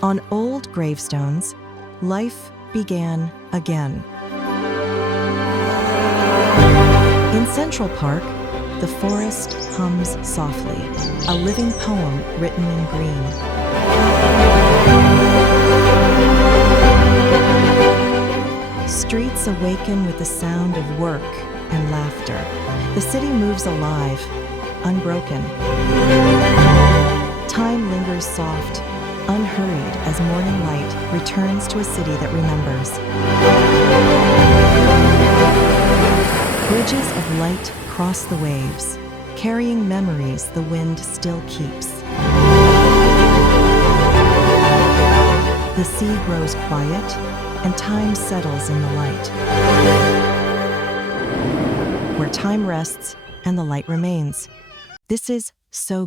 On old gravestones, life began again. In Central Park, the forest hums softly, a living poem written in green. Streets awaken with the sound of work and laughter. The city moves alive, unbroken. Time lingers soft, unhurried as morning light returns to a city that remembers. Bridges of light cross the waves, carrying memories the wind still keeps. The sea grows quiet, and time settles in the light. Where time rests and the light remains. This is so good.